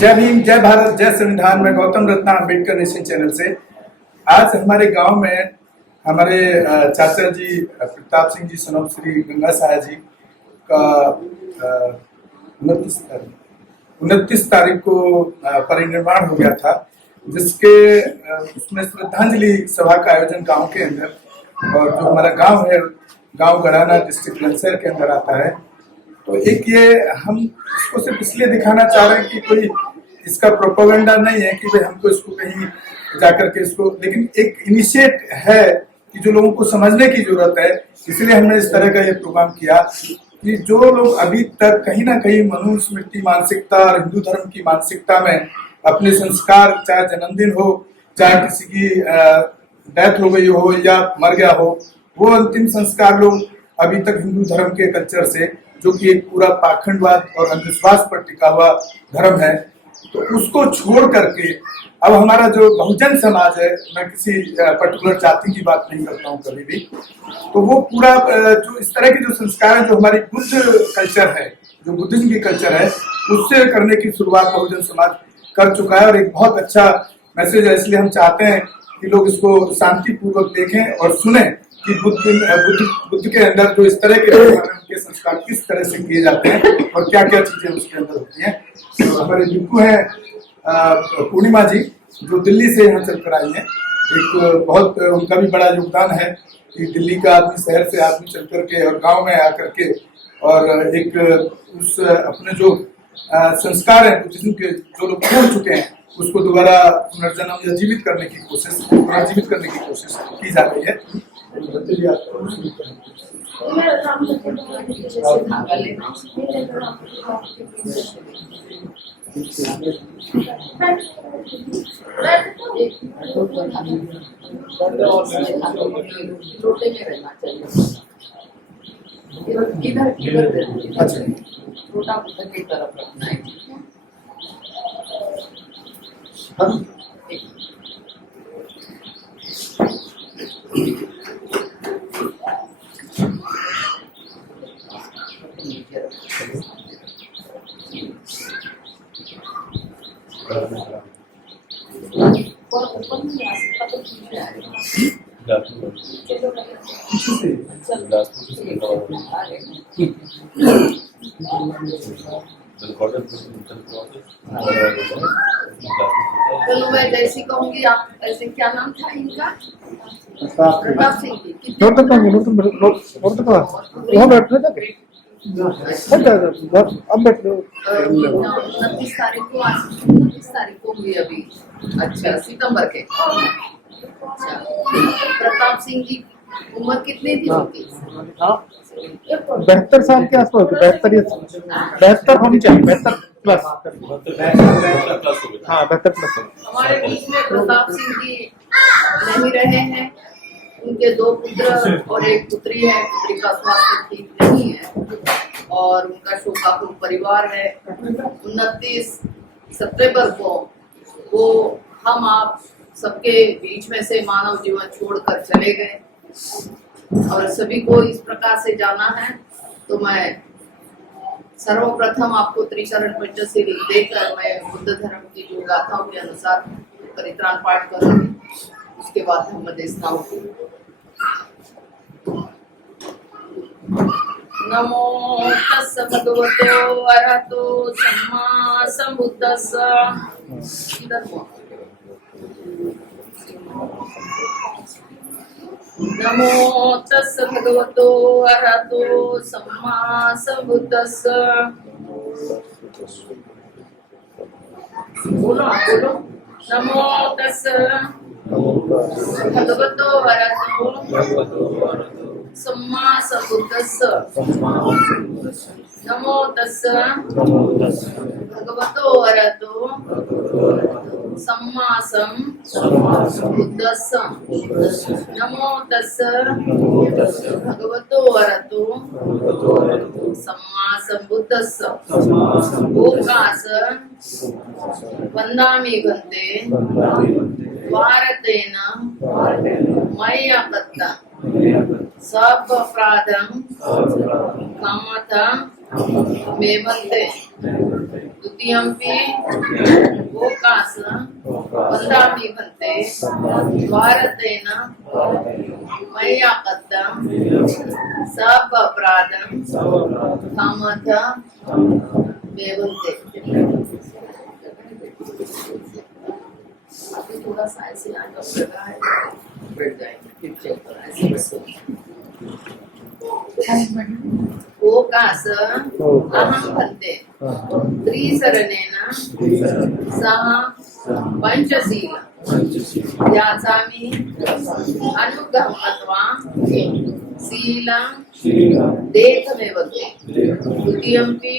जय भीम, जय भारत, जय संविधान। में गौतम रत्ना अम्बेडकर नेशन चैनल से आज हमारे गांव में हमारे चाचा जी प्रताप सिंह जी सनम श्री गंगा साहा जी का 29 तारीख को परिनिर्वाण हो गया था, जिसके उसमें श्रद्धांजलि सभा का आयोजन गांव के अंदर, और जो हमारा गांव है गांव गराना डिस्ट्रिक्ट लंसर के अंदर आता है। तो एक ये हम इसको सिर्फ इसलिए दिखाना चाह रहे हैं कि कोई इसका प्रोपेगेंडा नहीं है कि भाई हमको इसको कहीं जाकर के इसको, लेकिन एक इनिशिएट है कि जो लोगों को समझने की जरूरत है। इसलिए हमने इस तरह का ये प्रोग्राम किया कि जो लोग अभी तक कहीं ना कहीं मनुस्मृति मानसिकता और हिंदू धर्म की मानसिकता में अपने संस्कार, चाहे जन्मदिन हो, चाहे किसी की डेथ हो गई हो या मर गया हो, वो अंतिम संस्कार लोग अभी तक हिंदू धर्म के कल्चर से, जो कि एक पूरा पाखंडवाद और अंधविश्वास पर टिका हुआ धर्म है, तो उसको छोड़ करके अब हमारा जो बहुजन समाज है, मैं किसी पर्टिकुलर जाति की बात नहीं करता हूँ कभी भी, तो वो पूरा जो इस तरह के जो संस्कार है, जो हमारी बुद्ध कल्चर है, जो बुद्धिज्म की कल्चर है, उससे करने की शुरुआत बहुजन समाज कर चुका है। और एक बहुत अच्छा मैसेज है, इसलिए हम चाहते हैं कि लोग इसको शांतिपूर्वक देखें और सुने कि बुद्ध के अंदर जो इस तरह के संस्कार किस तरह से किए जाते हैं और क्या क्या चीजें उसके अंदर होती हैं। तो हमारे बिल्कु है पूर्णिमा जी, जो दिल्ली से यहाँ चलकर आई है। एक बहुत उनका भी बड़ा योगदान है कि दिल्ली का आदमी, शहर से आदमी चल करके और गांव में आकर के और एक उस अपने जो संस्कार है बुद्धिज्म के, जो लोग छोड़ चुके हैं, उसको दोबारा पुनर्जन्म या जीवित करने की कोशिश, पुनर्जीवित करने की कोशिश की जा रही है। अच्छा, चलो मैं जैसी कहूँगी आप ऐसे। क्या नाम था इनका? प्रताप सिंह जी। 29 तारीख को हुई अभी। अच्छा, सितंबर के। अच्छा, प्रताप सिंह जी उम्र कितनी थी उनकी? 72 साल के आसपास, 72 होनी चाहिए, 72 प्लस। हाँ, 72 प्लस। हमारे बीच में प्रताप सिंह जी नहीं रहे हैं। उनके 2 पुत्र और 1 पुत्री है। पुत्री का स्वास्थ्य ठीक नहीं है और उनका शोकाकुल परिवार है। 29 सितंबर को वो हम आप सबके बीच में से मानव जीवन छोड़कर चले गए और सभी को इस प्रकार से जाना है। तो मैं सर्वप्रथम आपको त्रिशरण पंचशील देकर मैं बुद्ध धर्म की जो गाथाओं के अनुसार परित्राण पाठ करूंगी। उसके बाद हम देशनाओं को नमो तस्स भगवतो अरहतो सम्मा सम्बुद्धस्स। नमो तस्स भगवतो अरहतो सम्मा सम्बुद्धस्स। बोलो बोलो। नमो तस्स भगवतो अरहतो सम्मा सम्बुद्धस्स। नमो तस्स भगवतो अरहतो सम्मा सम्बुद्धस्स। नमो तस्स भगवतो अरहतो सम्मा सम्बुद्धस्स। ओकास वन्दामि भन्ते भारतेन मय्या दत्ता सब अपराधं कामता मे भन्ते द्वितीयम्पि ओकास वदामि भन्ते भारतेन मया कृतं सब अपराधं क्षमता मे भन्ते। अभी थोड़ा सा ऐसे आगे बढ़ रहा है, बैठ जाएंगे फिर चेक करा ऐसे बैठो। ओकास अहं भन्ते त्रिसरणेन सह पंचशील याचामि अनुग्रहं कृत्वा शीलं देहमेव ते। द्वितीयम्पि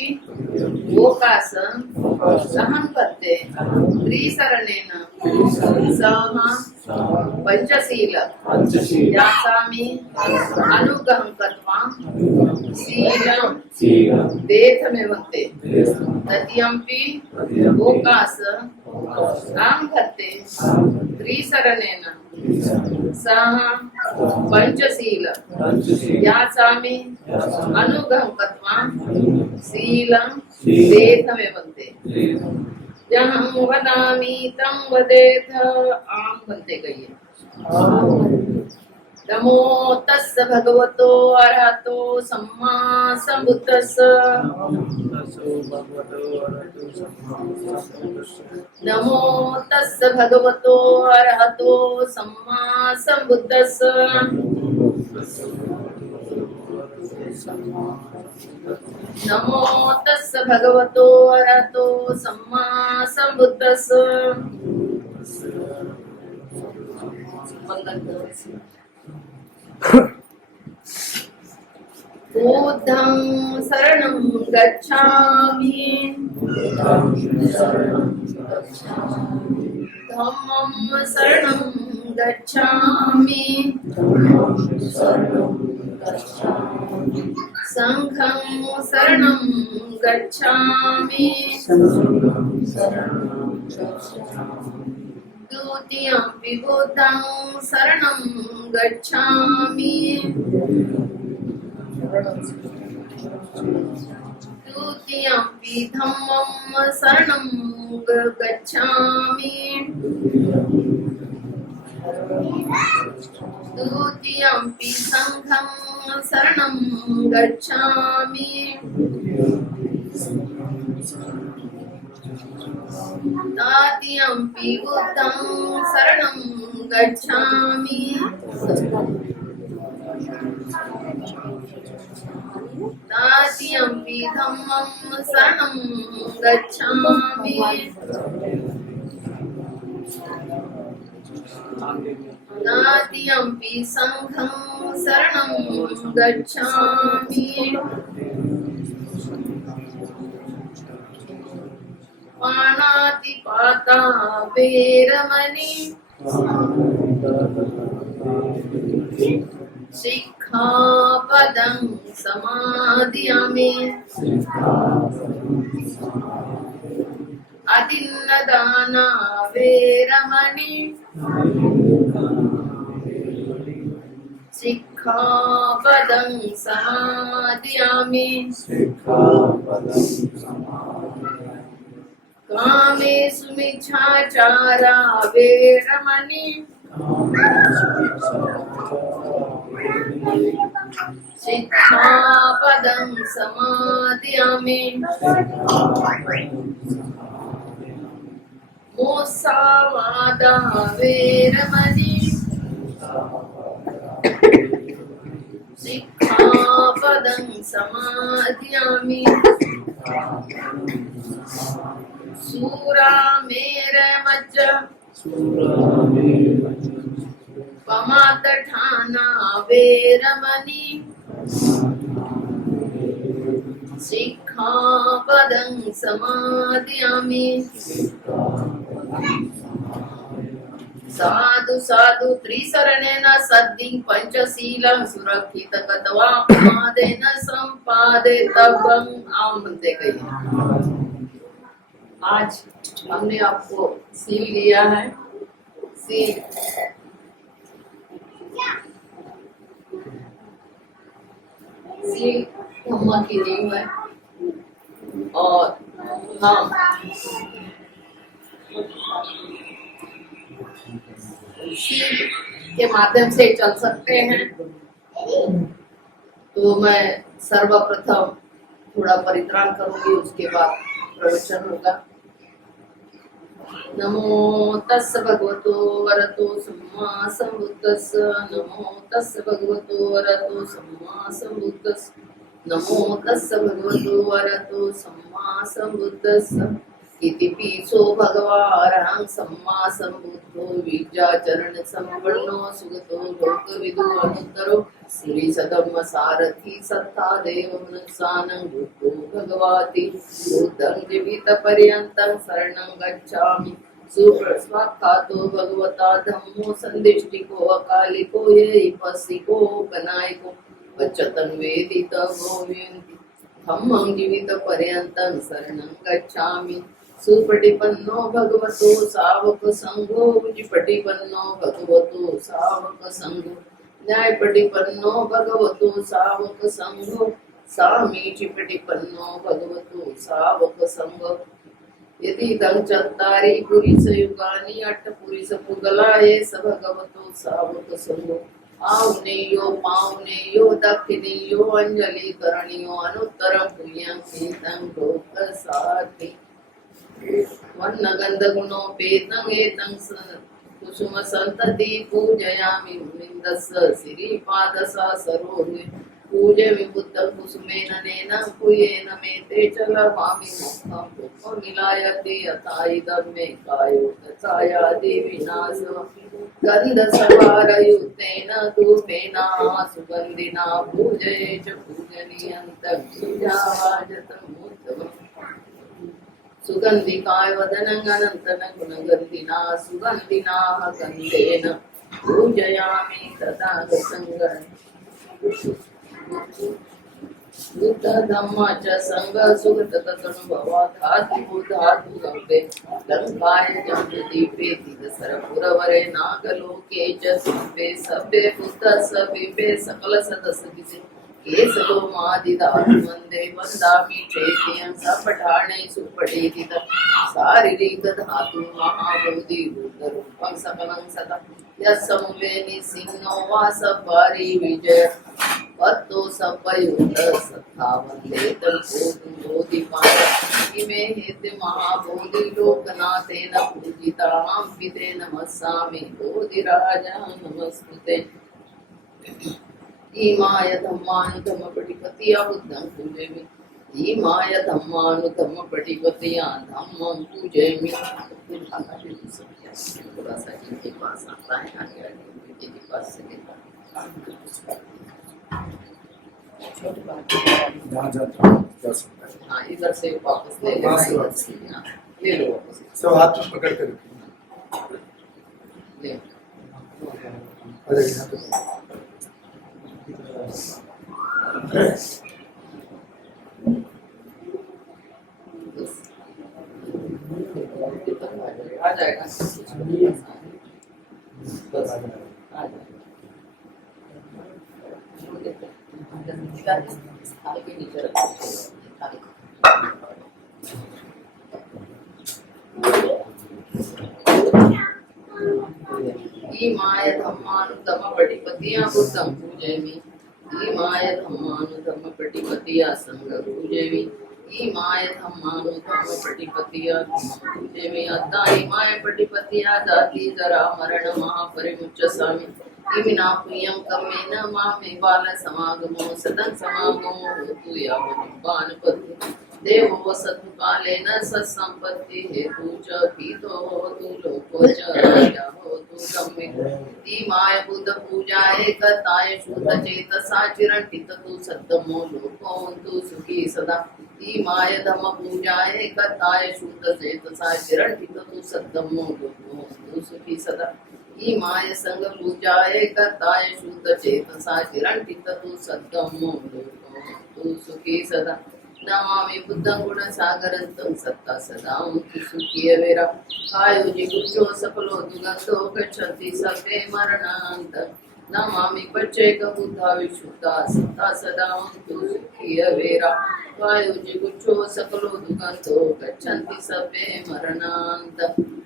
ओकास अहं भन्ते त्रिसरणेन सह पंचशील याचामि अनुग्रहं कृत्वा शीलं देहमेव ते। तृतीयम्पि ओकास अहं भन्ते त्रिसरणेन सह पंचशील याचामि अनुग्रहं कृत्वा शीलं देहमेव ते। यहं वदामि तं वदेत। आम भन्ते कहिए। नमो तस्स भगवतो अरहतो सम्मा सम्बुद्धस्स। नमो तस्स भगवतो अरहतो सम्मा सम्बुद्धस्स। नमो तस्स भगवतो अरहतो सम्मा सम्बुद्धस्स। बुद्धं शरणं गच्छामि धम्मं शरणं गच्छामि संघं शरणं गच्छामि द्वितीयम्पि बुद्धं शरणं गच्छामि द्वितीयम्पि धम्मं शरणं गच्छामि द्वितीयम्पि संघं शरणं गच्छामि तृतीयम्पि बुद्धं शरणं गच्छामि तृतीयम्पि धम्मं शरणं गच्छामि तृतीयम्पि संघं शरणं गच्छामि पाणातिपाता वेरमणि सिक्खापदं समादयामि अतिन्नदाना वेरमणि सिक्खापदं समादयामि कामेषु मिच्छाचारा वेरमणि सिक्खापदं समादयामि मुसावादा वेरमणि सिक्खापदं समादयामि सूरामेरमज्ज पमातठाना वेरमणि सिक्खापदं समादयामि साधु साधु त्रिशरणेन सद्दिं पंचशीलं सुरक्षित गत्वा प्रमादेन संपादितव्यम्। आम बनते गए। आज हमने आपको सील लिया है। सील धम्मा की नींव है। और हम शिव के माध्यम से चल सकते हैं। तो मैं सर्वप्रथम थोड़ा परित्राण करूंगी, उसके बाद प्रवचन होगा। नमो तस् भगवतो वरतो सम्मा सम्बुद्धस्स। नमो तस् भगवतो वरतो सम्मा सम्बुद्धस्स। नमो तस् भगवतो वरतो सम्मा सम्बुद्धस्स। इति पीसो भगवारहं सम्मा सम्बुद्धो विद्याचरण संपन्नो सुगतो लोकविदो अनुत्तरो श्री सदम्म सारथि सत्ता देव मनसानं बुद्धो भगवाति बुद्धं जीवित पर्यन्तं शरणं गच्छामि। सुप्रस्वाख्यातो भगवता धम्मो संदिष्टिको अकालिको ये पस्सिको कनायको वचतं वेदित गोविन्द धम्मं जीवित पर्यन्तं शरणं गच्छामि। सुपटिपन्नो भगवतो सावक संघो उजिपटिपन्नो भगवतो सावक संघो न्यायपटिपन्नो भगवतो सावक संघो सामीचिपटिपन्नो भगवतो सावक संघो। यदि दं चत्तारि पुरिसयुगानि अट्टपुरिसपुगलाये स भगवतो सावक संघो। आउनेयो पाउनेयो दक्षिणेयो अंजलि करणियो अनुत्तरं पुण्यं कीर्तं लोकसाति। वन्नगन्ध गुणोपेतं एतं कुसुम संतति पूजयामि मुनिन्दस्य श्रीपादसा सरोगे पूजयामि बुद्धं कुसुमेन नैनं कुयेन मे ते च लभामि मोक्षं पुष्पमिलायते यथा इदं मे कायो दशायादि विनाशः गन्धसभारयुक्तेन धूपेन सुगन्धिना पूजये च पूजनीयन्तं सुजावाजतं उत्तमम्। सुगन्धिकाय वदनं अनन्तनं गुणगन्धिना सुगन्धिना गन्धेन पूजयामि तथा संगं। बुद्ध धम्म च संग सुगत तदनुभवा धातु धातु गम्भे लंकाय जम्बुदीपे दिगसरपुरवरे नागलोके च सभ्ये सभ्ये बुद्ध सभ्ये सकल सदस्य केसलो मादिदातु वन्दे वन्दामि चैत्यं सपठाणे सुपठेतित शारीरिक धातु महाबोधि बुद्धरूपं सकलं सदा यस्समुले निसिंहो वासपारि विजय वत्तो सपयुक्त सत्ता वन्दे तल्पोधिपाद इमे हेते महाबोधि लोकनाथेन पूजितां पिते नमस्सामि बोधिराजा नमस्ते। ईमाय धम्मानुधम्मपटिपतिया बुद्धं पूजयामि। ईमाय धम्मानुधम्मपटिपतिया धम्मं पूजयामि। थोड़ा सा इनके पास आता है, आगे आगे इनके पास से लेता छोटी बात जहाँ जाता हूँ जा सकता है। हाँ, इधर से वापस ले लेना, इधर से ले लो वापस सब हाथ में पकड़ कर ले। अरे यहाँ पे आ जाएगा बस आ जाएगा। थाली के नीचे रखो थाली। ईमाय धम्मानुधम्मपटिपतिया बुद्धं पूजयामि। ईमाय धम्मानुधम्मपटिपतिया संघं पूजयामि। ईमाय धम्मानुधम्मपटिपतिया पूजयामि। अद्धा ईमाय पटिपतिया जाति जरा मरण महापरिमुच्यसामि। इमिना पुण्यं कम्मेन मामे बाल समागमो सदं समागमो होतु यावनिब्बानपति देवो वसतु कालेन सत्सम्पत्ति हेतु च पीतो होतु लोको च राजा होतु गम्मितो। ईमाय बुद्ध पूजाये कर्ताय शुद्ध चेतसा चिरंटिततु सद्दमो लोको होन्तु सुखी सदा। ईमाय धम्म पूजाये कर्ताय शुद्ध चेतसा चिरंटिततु सद्दमो लोको होन्तु सुखी सदा। ईमाय संग पूजाये कर्ताय शुद्ध चेतसा चिरंटिततु सद्दमो लोको होन्तु सुखी सदा। नमामि बुद्धं गुणसागरं सत्ता सदा सुखी वेरा आयुजि गुच्छो सफलो दुगंधो गच्छति सर्वे मरणान्त। नमामि पच्चैक बुद्धा विशुद्धा सत्ता सदा हन्तु सुखी अवेरा वायुजिगुच्छो सकलो दुगन्धो गच्छन्ति सर्वे मरणान्त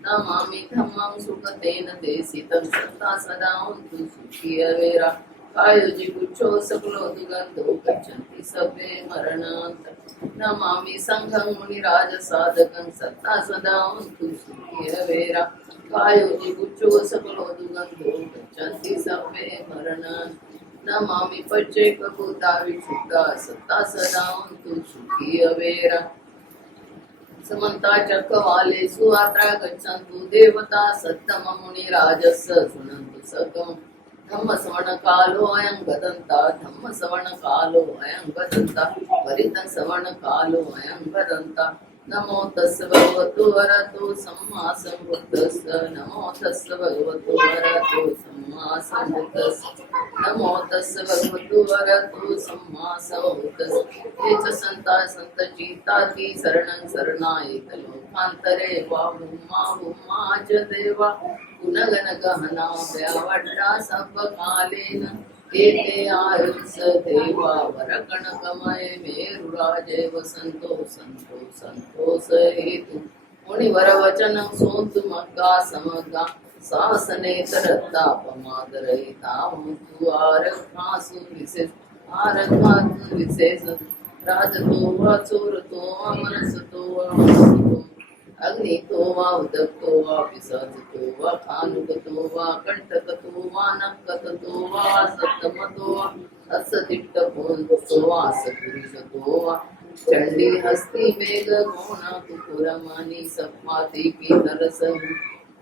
नमामि धम्मं सुखतेन देसितं सत्ता सदा हन्तु सुखी अवेरा वायुजिगुच्छो सकलो दुगन्धो गच्छन्ति सर्वे मरणान्त नमामि संघं मुनिराजसाधकं सत्ता सदा हन्तु सुखी अवेरा वायुजिगुच्छो सकलो दुगन्धो गच्छन्ति सर्वे मरणान्त नमामि पच्चैकभूता विशुद्धा सत्ता सदा हन्तु सुखी अवेरा समन्ता चक्रवालेषु अत्र गच्छन्तु देवता सत्तम मुनिराजस्य शृण्वन्तु सकं धम्मश्रवणकालो अयं गदन्ता धम्मश्रवणकालो अयं गदन्ता परितश्रवणकालो अयं गदन्ता नमो तस्य भगवतो वरतो सम्मा सम्बुद्धस्य नमो तस्य भगवतो वरतो सम्मा सम्बुद्धस्य नमो तस्य भगवतो वरतो सम्मा सम्बुद्धस्य ये च सन्ता सन्तचित्ताति शरणं शरणायत लोकान्तरे वाहुमा च देवा गुणगणगहना व्यावड्डा सर्वकालेन एते आयुष देवा वरकणकमय मेरुराजे वसन्तो सन्तो सन्तोष हेतु मुनिवर वचनं सोन्तु मग्गा समग्गा शासनेतरत्तापमादरहिता मुतु आरक्षासु विशेष आरक्षासु विशेष राजतो वा चोरतो वा मनसतो वा मनसतो अग्नितो वा उदक्तो वा विसर्जितो वा खानुगतो वा कंटकतो वा नक्कतो वा सप्तमतो वा असदिट्टपोन्तो वा सपुरुषतो वा चंडी हस्ती मेघ गौण कुकुरमणि सपाति की नरसं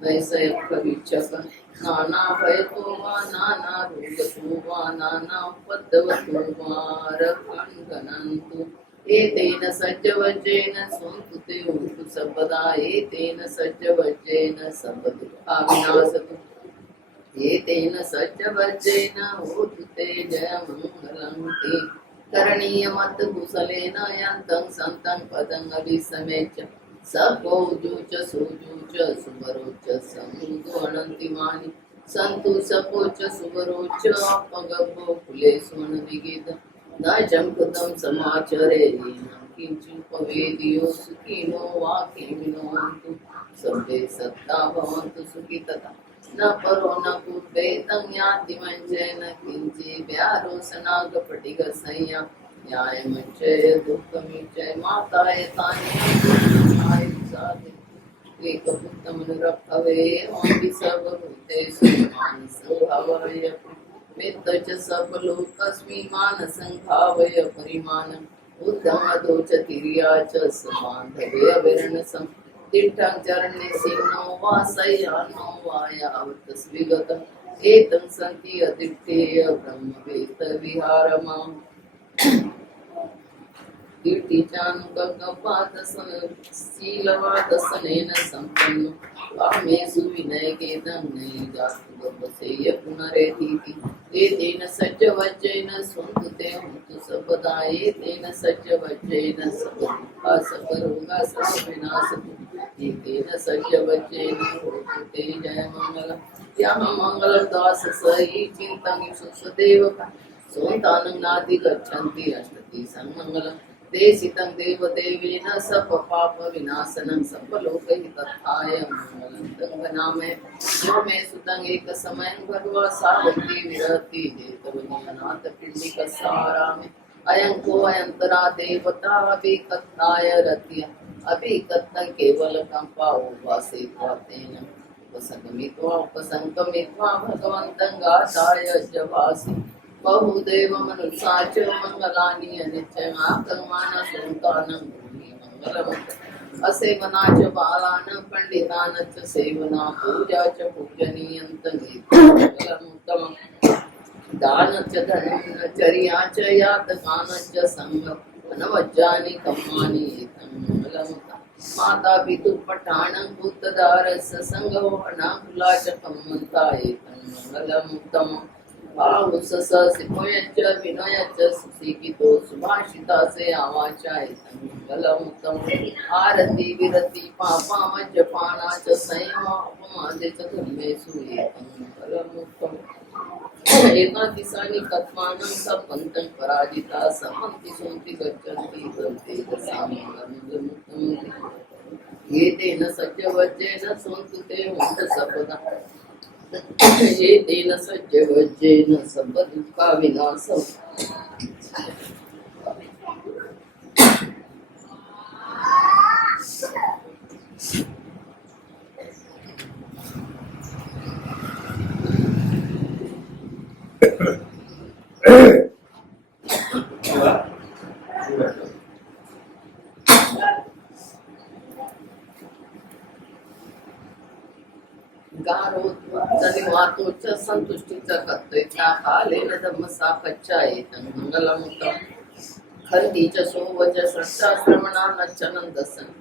वैसे कविचक नाना भयतो वा नाना रोगतो वा नाना उपद्रवतो वा रखण्डनन्तु एतेन सज्जवज्रेण सोन्तुते उन्तु सर्वदा एतेन सज्जवज्रेण सर्वदुःखा विनाशतु एतेन सज्जवज्रेण होतु ते जयमङ्गलं ते करणीयमत्कुशलेन यन्तं सन्तं पदं अभिसमेच्य सभोजो च सोजो च सुवरो च समृद्धो अनन्तिमानि सन्तु सपो च सुवरो च अपगभो कुले सुमनविगीतम् न जंकृतं समाचरेण किंचिपवेदियो सुखिनो वा किमिनो हन्तु सर्वे सत्ता भवन्तु सुखी तथा न परो न पूर्वे तं याति मञ्चेन किञ्चि व्यारोसनागपटिगसंज्ञा न्यायमञ्चय दुःखमिञ्चय माताय तान्याय साधे एकपुत्रमनुरभवे ओं सर्वभूतेषु मानसभावय वेत्त च सर्वलोकस्मि मानसंभावय परिमाणम् उद्धमदो च तिर्या च समान्धवे अविरणसं तिष्ठं चरणे सिंहो वा शय्यानो वा यावतस्विगतम् एतं सन्ति अतिष्ठेय ब्रह्मवेत्त विहारमाम् शीलवादसनेन सम्पन्नो कामेषु विनयकेदं नहि जातु गभसेय पुनरेतीति एतेन सज्जवज्रेण स्वन्तु ते हन्तु सर्वदा एतेन सज्जवज्रेण सर्वदुःखा सर्वरोगा सर्वविनाशतु एतेन सज्जवज्रेण होतु ते जयमङ्गलम् यः मङ्गलदास स हि चिन्तं सुदेवः सोन्तानं नादि गच्छन्ति अष्टति सन्मङ्गलम् देशितं देवदेवेन सर्वपाप विनाशनं सर्वलोकहितत्थाय मङ्गलं तङ्गनामे यो मे सुतं एकसमयं भगवा साधन्ति विरहति जेतवनीनाथ पिण्डिकसारामे अयं को अयंतरा देवता अभिकत्ताय रत्य अभिकत्तं केवलकं पाववासे त्वातेन उपसंगमित्वा उपसंगमित्वा भगवन्तं गाथाय जवासि बहुदेव मनुष्या च मंगलानि अनित्यमाकर्माण संतानं भूमि मंगलम् असेवना च बालान् पंडितान् च सेवना पूजा च पूजनीयन्तं मंगलमुत्तमम् दान च धनं चर्या च यातकान् च संगम् अनवज्जानि कम्मानि एतं मंगलमुत्तमम् माता पितु पठाणं भूतदारस्य संगो अनाकुला च कम्मन्ता एतं मंगलमुत्तमम् सिपोयच्च विनयच्च सुशिक्षितो सुभाषिता से आवाचाय मंगलमुत्तमम् आरति विरति पापामज्जपाना च संयम अपमादे च धर्मेषु एतं मंगलमुत्तमम् एका दिशानि कत्मानं सपन्तं पराजिता समन्ति सोन्ति गच्छन्ति तन्ते दशामि ये तेन सज्जवज्जेन सोन्तु ते मुक्त सपदा ये तेन सज्जवज्जेन सब दुःखा विनाशम् गारोत्तनिवातो च संतुष्टि च कर्तव्या कालेन धम्मसाकच्चायेतं मंगलमुक्तं खन्ति च सोवच श्रद्धा श्रवणा नच्चनन्दसन्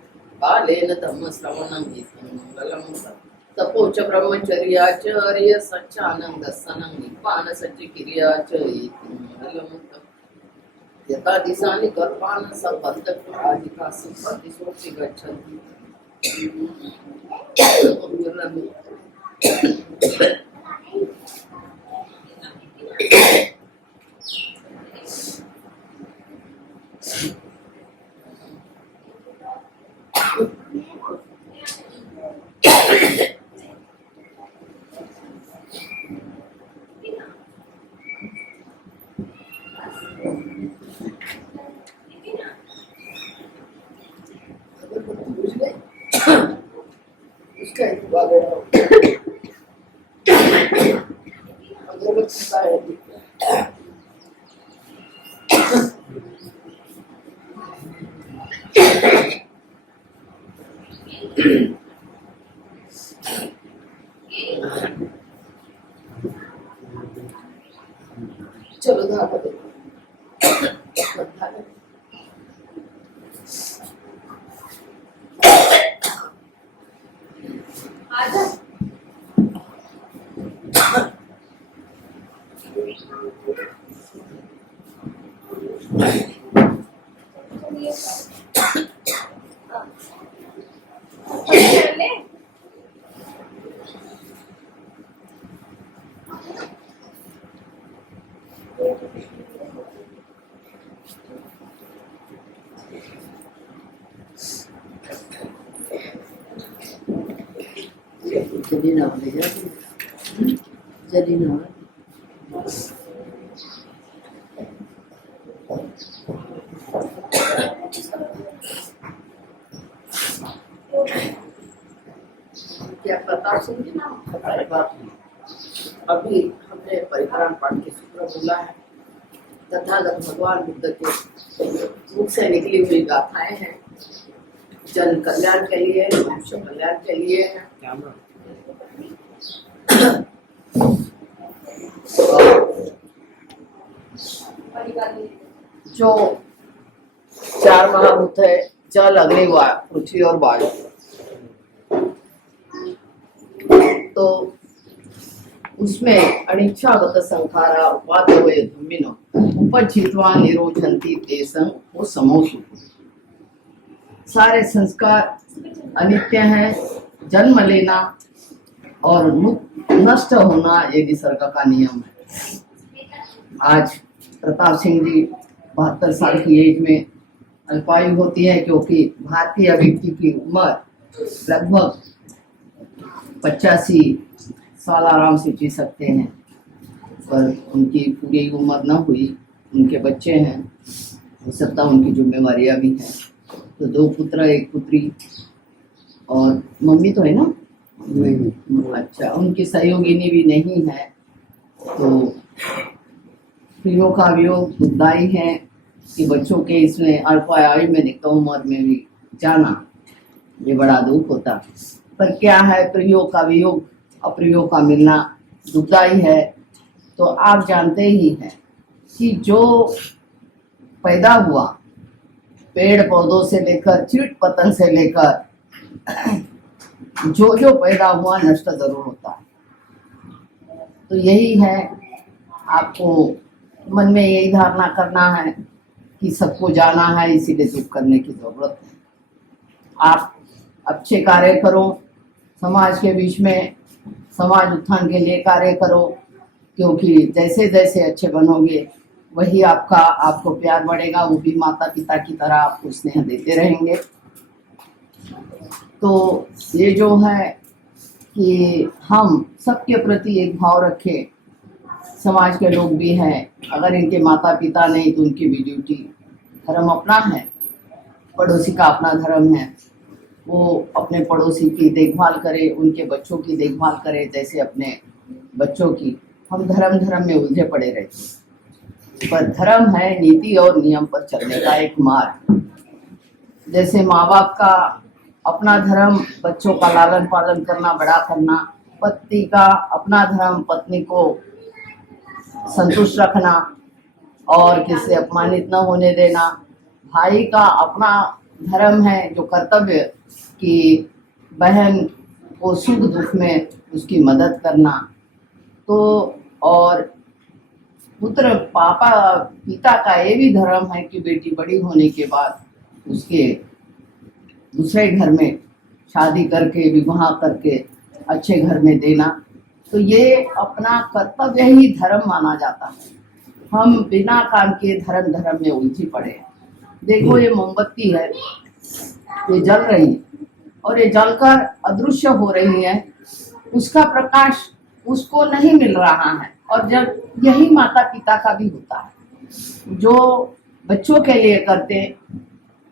कालेन धम्मश्रवणं हितं मंगलमुक्तं तपो च ब्रह्मचर्या च आर्य सच्चानन्दसनं निप्पान सच्चिक्रिया च हितं मंगलमुक्तं यथा दिशानि कर्पान् सपन्तपुरादिका सुपतिसोऽपि गच्छन्ति उसका एक बात है अगरबत्ती का है चलो धागा दे आजा jadi nak boleh jadi nak क्या प्रताप सिंह जी नाम हमारे बाप अभी हमने परिकरण पाठ के सूत्र बोला है तथागत भगवान बुद्ध के मुख से निकली हुई गाथाएं हैं जन कल्याण के लिए मनुष्य कल्याण के लिए है जो चार महाभूत है जल अग्नि पृथ्वी और वायु तो उसमें अनिच्छागत संखारा उपादेय धम्मिनो उपजित्वा निरोधन्ति तेसं वो समोसु सारे संस्कार अनित्य हैं जन्म लेना और नष्ट होना ये निसर्ग का नियम है। आज प्रताप सिंह जी 72 साल की एज में अल्पायु होती है क्योंकि भारतीय व्यक्ति की उम्र लगभग 85 साल आराम से जी सकते हैं पर उनकी पूरी उम्र न हुई उनके बच्चे हैं हो सकता उनकी जिम्मेवारियां भी हैं तो 2 पुत्र 1 पुत्री और मम्मी तो है ना अच्छा उनकी सहयोगिनी भी नहीं है तो प्रियो का वियोग दुखदायी है कि बच्चों के इसमें अल्पायु में कम उम्र में भी जाना ये बड़ा दुख होता पर क्या है प्रियो का वियोग अप्रियो का मिलना दुखदायी है तो आप जानते ही हैं कि जो पैदा हुआ पेड़ पौधों से लेकर चीट पतंग से लेकर जो पैदा हुआ नष्ट जरूर होता है तो यही है आपको मन में यही धारणा करना है कि सबको जाना है इसीलिए दुख करने की जरूरत है। आप अच्छे कार्य करो समाज के बीच में समाज उत्थान के लिए कार्य करो क्योंकि जैसे जैसे अच्छे बनोगे वही आपको प्यार बढ़ेगा, वो भी माता पिता की तरह आपको स्नेह देते रहेंगे। तो ये जो है कि हम सबके प्रति एक भाव रखें, समाज के लोग भी हैं, अगर इनके माता पिता नहीं तो उनकी भी ड्यूटी, धर्म अपना है, पड़ोसी का अपना धर्म है, वो अपने पड़ोसी की देखभाल करे, उनके बच्चों की देखभाल करे जैसे अपने बच्चों की। हम धर्म में उलझे पड़े रहते, पर धर्म है नीति और नियम पर चलने का एक मार्ग। जैसे माँ बाप का अपना धर्म बच्चों का लालन पालन करना, बड़ा करना, पति का अपना धर्म पत्नी को संतुष्ट रखना और किसी अपमानित न होने देना, भाई का अपना धर्म है जो कर्तव्य कि बहन को सुख दुख में उसकी मदद करना। तो और पुत्र पिता का ये भी धर्म है कि बेटी बड़ी होने के बाद उसके दूसरे घर में शादी करके विवाह करके अच्छे घर में देना। तो ये अपना कर्तव्य ही धर्म माना जाता है। हम बिना काम के धर्म में उलझी पड़े हैं। देखो ये मोमबत्ती है, ये जल रही है और ये जलकर अदृश्य हो रही है, उसका प्रकाश उसको नहीं मिल रहा है। और जब यही माता पिता का भी होता है, जो बच्चों के लिए करते,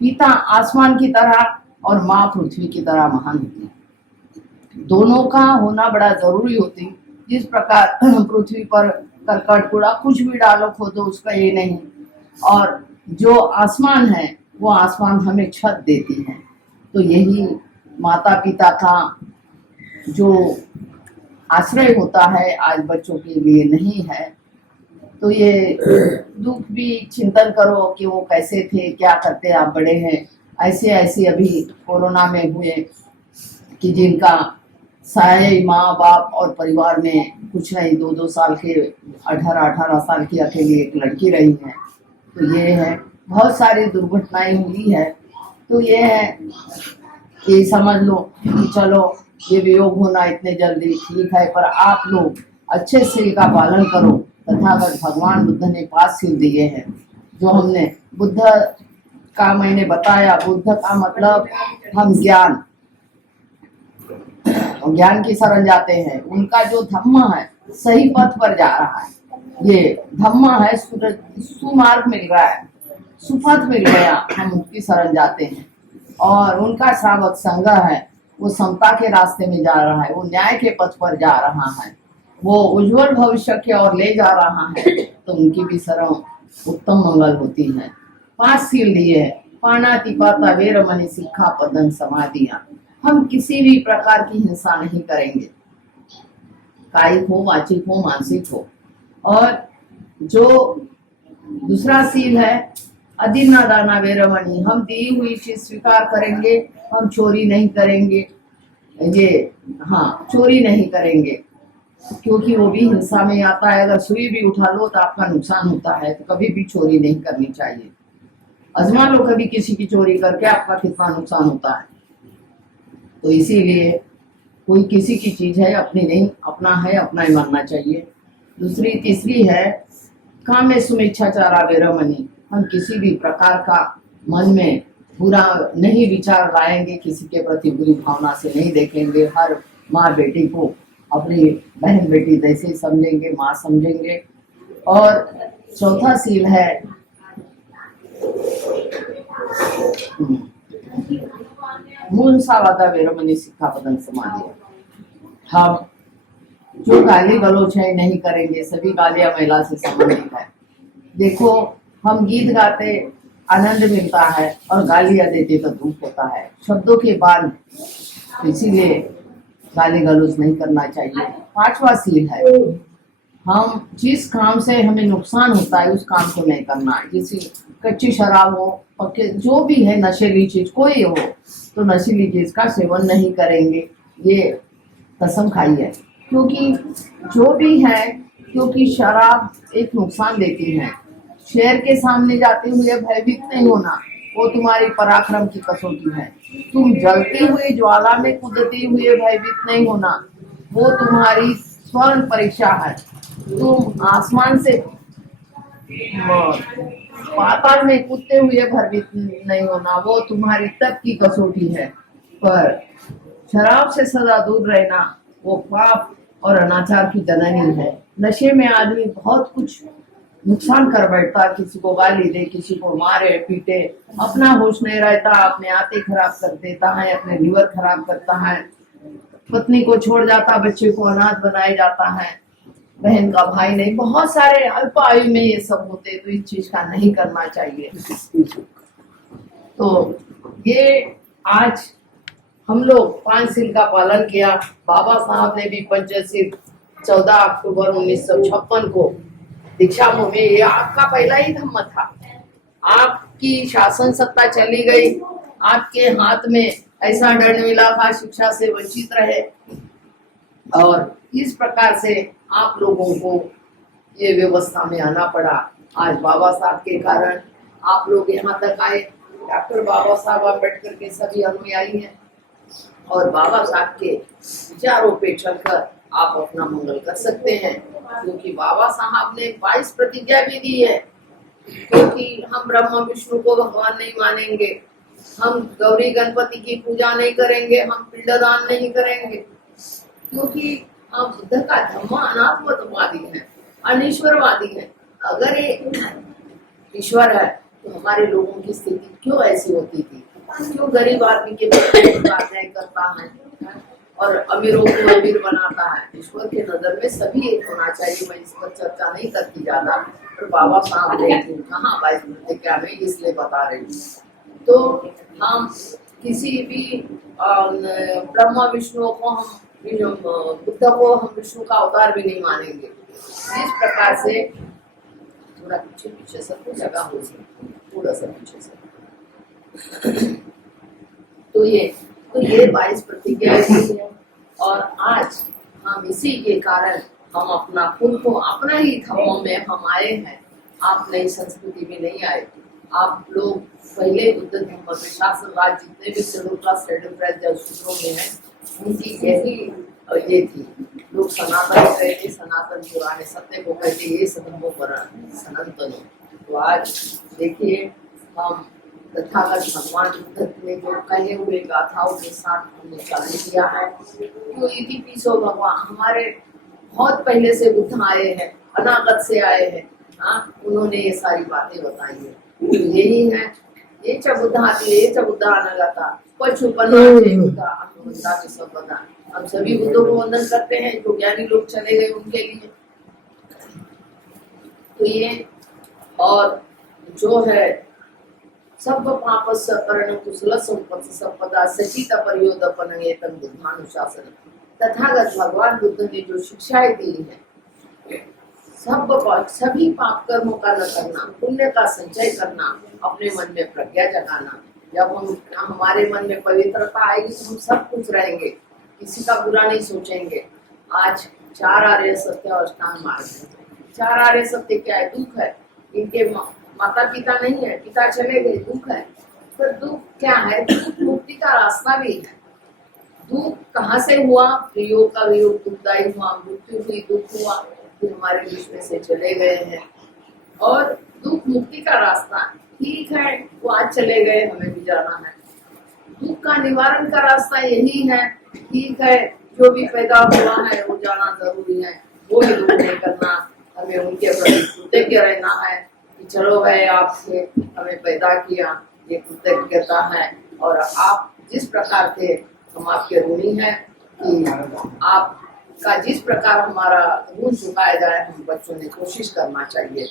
पिता आसमान की तरह और माँ पृथ्वी की तरह महान होती है। दोनों का होना बड़ा जरूरी होती। जिस प्रकार पृथ्वी पर करकट कूड़ा कुछ भी डालो खोदो उसका ये नहीं, और जो आसमान है वो आसमान हमें छत देती है। तो यही माता पिता का जो आश्रय होता है आज बच्चों के लिए नहीं है। तो ये दुख भी चिंतन करो कि वो कैसे थे, क्या करते, आप बड़े हैं। ऐसे अभी कोरोना में हुए कि जिनका सारे माँ बाप और परिवार में कुछ नहीं, 2-2 साल के 18-18 साल की अकेली एक लड़की रही है। तो ये है, बहुत सारी दुर्घटनाएं हुई है। तो ये है कि समझ लो कि चलो ये वियोग होना इतने जल्दी ठीक है, पर आप लोग अच्छे से का पालन करो। तथागत भगवान बुद्ध ने 5 सील दिए हैं जो हमने बुद्ध का मैंने बताया। बुद्ध का मतलब हम ज्ञान की शरण जाते हैं। उनका जो धम्म है सही पथ पर जा रहा है, ये धम्म है, सुमार्ग मिल रहा है, सुपथ मिल गया, हम उनकी शरण जाते हैं। और उनका श्रावक संघ है, वो समता के रास्ते में जा रहा है, वो न्याय के पथ पर जा रहा है, वो उज्जवल भविष्य की ओर ले जा रहा है। तो उनकी भी शरण उत्तम मंगल होती है। 5 सील दिए, पाणातिपाता वेरमणि सिक्खापदं समाधियां। हम किसी भी प्रकार की हिंसा नहीं करेंगे, कायिक हो, वाचिक हो, मानसिक हो। और जो दूसरा सील है अदिन्ना दाना वेरमणि, हम दी हुई चीज स्वीकार करेंगे, हम चोरी नहीं करेंगे। ये चोरी नहीं करेंगे क्योंकि वो भी हिंसा में आता है। अगर सुई भी उठा लो तो आपका नुकसान होता है, तो कभी भी चोरी नहीं करनी चाहिए। आजमा लो कभी किसी की चोरी करके आपका कितना नुकसान होता है। तो इसीलिए कोई किसी की चीज है अपनी नहीं, अपना है अपना ही मानना चाहिए। तीसरी है कामे सुमिच्छाचारा वेरमणि, हम किसी भी प्रकार का मन में बुरा नहीं विचार लाएंगे, किसी के प्रति बुरी भावना से नहीं देखेंगे। हर माँ बेटी को अपनी बहन बेटी जैसे ही समझेंगे, माँ समझेंगे। और चौथा सील है मूलसावादा वेरमणि सिक्खापदं समाधियां, हम जो गाली गलौज है नहीं करेंगे, सभी गालियां महिला से संबंधित है। देखो हम गीत गाते आनंद मिलता है और गालियां देते तो दुख होता है, शब्दों के बाद, इसीलिए गाली गलौज नहीं करना चाहिए। 5वां सील है हम जिस काम से हमें नुकसान होता है उस काम को नहीं करना है। जैसे कच्ची शराब हो, पक्के जो भी है, नशीली चीज कोई हो, तो नशीली चीज का सेवन नहीं करेंगे, ये कसम खाई है। क्योंकि जो भी है, क्योंकि शराब एक नुकसान देती है। शेर के सामने जाते हुए भयभीत नहीं होना, वो तुम्हारी पराक्रम की कसौटी है। तुम जलती हुई ज्वाला में कूदते हुए भयभीत नहीं होना, वो तुम्हारी स्वर्ण परीक्षा है। तुम आसमान से पाताल में कूदते हुए भयभीत नहीं होना, वो तुम्हारी तप की कसौटी है। पर शराब से सदा दूर रहना, वो पाप और अनाचार की जननी है। नशे में आदमी बहुत कुछ नुकसान कर बैठता, किसी को गाली दे, किसी को मारे पीटे, अपना होश नहीं रहता, अपने आते खराब कर देता है, अपने लीवर खराब करता है, पत्नी को छोड़ जाता, बच्चे को अनाथ बनाया जाता है, बहन का भाई नहीं, बहुत सारे अल्प आयु में ये सब होते, तो इस चीज का नहीं करना चाहिए। तो ये आज हम लोग 5 सिल का पालन किया। बाबा साहब ने भी पंचशील 14 अक्टूबर 1956 को दीक्षा में, ये आपका पहला ही धम्म था। आपकी शासन सत्ता चली गई, आपके हाथ में ऐसा दंड मिला था, शिक्षा से वंचित रहे, और इस प्रकार से आप लोगों को ये व्यवस्था में आना पड़ा। आज बाबा साहब के कारण आप लोग यहाँ तक आए। डॉक्टर बाबा साहब अम्बेडकर के सभी अनुयायी हैं और बाबा साहब के विचारों पे चलकर आप अपना मंगल कर सकते हैं, क्योंकि बाबा साहब ने 22 प्रतिज्ञा भी दी है। क्योंकि हम ब्रह्मा विष्णु को भगवान नहीं मानेंगे, हम गौरी गणपति की पूजा नहीं करेंगे, हम पिंडदान नहीं करेंगे, क्योंकि हम बुद्ध का धम्म अनात्मवादी है, अनिश्वरवादी है। अगर ये ईश्वर है तो हमारे लोगों की स्थिति क्यों ऐसी होती थी? क्यों गरीब आदमी के न्याय करता है और अमीरों को अमीर बनाता है? ईश्वर के नजर में सभी एक होना चाहिए। मैं इस पर चर्चा नहीं करती ज्यादा, और बाबा साहब ने कहा 22 प्रतिज्ञा में, इसलिए बता रही हूँ। तो हम किसी भी ब्रह्मा विष्णु को, हम बुद्ध को हम विष्णु का अवतार भी नहीं मानेंगे। इस प्रकार से थोड़ा पीछे से तो जगह हो सकती, थोड़ा सा पीछे से। तो ये 22 प्रतिज्ञाएं है, और आज हम इसी के कारण हम अपना खुद को अपना ही धर्मों में हम आए हैं। आप नई संस्कृति में नहीं आए। आप लोग पहले बुद्ध धर्म में शासन राज जितने भी शेड्यूल कास्ट सूत्रों में है, उनकी यही ये थी। लोग सनातन कहते, सनातन पुराने सत्य को कहते, ये सदम्भो पर सनातन। तो आज देखिए, हम तथागत भगवान बुद्ध ने जो कहे हुए गाथाओं के साथ हमने चालन किया है। तो इति पिछो भगवान, हमारे बहुत पहले से बुद्ध आए हैं, अनागत से आए हैं। हाँ, उन्होंने ये सारी बातें बताई है। तो यही है, ये च बुद्धाति, ये च बुद्धा अनागता, पछुपन्ना चे बुद्धा अनुबंधा के सब बता। हम सभी बुद्धों को वंदन करते हैं, जो ज्ञानी लोग चले गए उनके लिए। तो ये, और जो है सब पापस्य करण कुशल संपत्ति संपदा सचित परियोदपन एतं बुद्धानुशासन। तथागत भगवान बुद्ध ने जो शिक्षाएं दी है, सभी पाप कर्मों का न करना, पुण्य का संचय करना, अपने मन में प्रज्ञा जगाना। जब हमारे मन में पवित्रता आएगी तो हम सब कुछ रहेंगे, किसी का बुरा नहीं सोचेंगे। आज 4 आर्य सत्य और अष्टांग मार्ग है। 4 आर्य सत्य क्या है? दुख है, इनके माता पिता नहीं है, पिता चले गए, दुख है। तो दुख क्या है? दुख मुक्ति का रास्ता भी है। दुख कहाँ से हुआ? प्रियो का वियोग दुखदायी हुआ, मृत्यु हुई, दुख हुआ कि हमारे बीच में से चले गए हैं। और दुख मुक्ति का रास्ता, ठीक है वो आज चले गए, हमें भी जाना है। दुख का निवारण का रास्ता यही है, ठीक है जो भी पैदा हुआ है वो जाना जरूरी है, वो भी दुख नहीं करना, हमें उनके प्रति कृतज्ञ रहना है कि चलो भाई आपसे हमें पैदा किया, ये कृतज्ञता है। और आप जिस प्रकार थे हम आपके ऋणी हैं कि आपका जिस प्रकार हमारा ऋण चुकाया जाए, हम बच्चों ने कोशिश करना चाहिए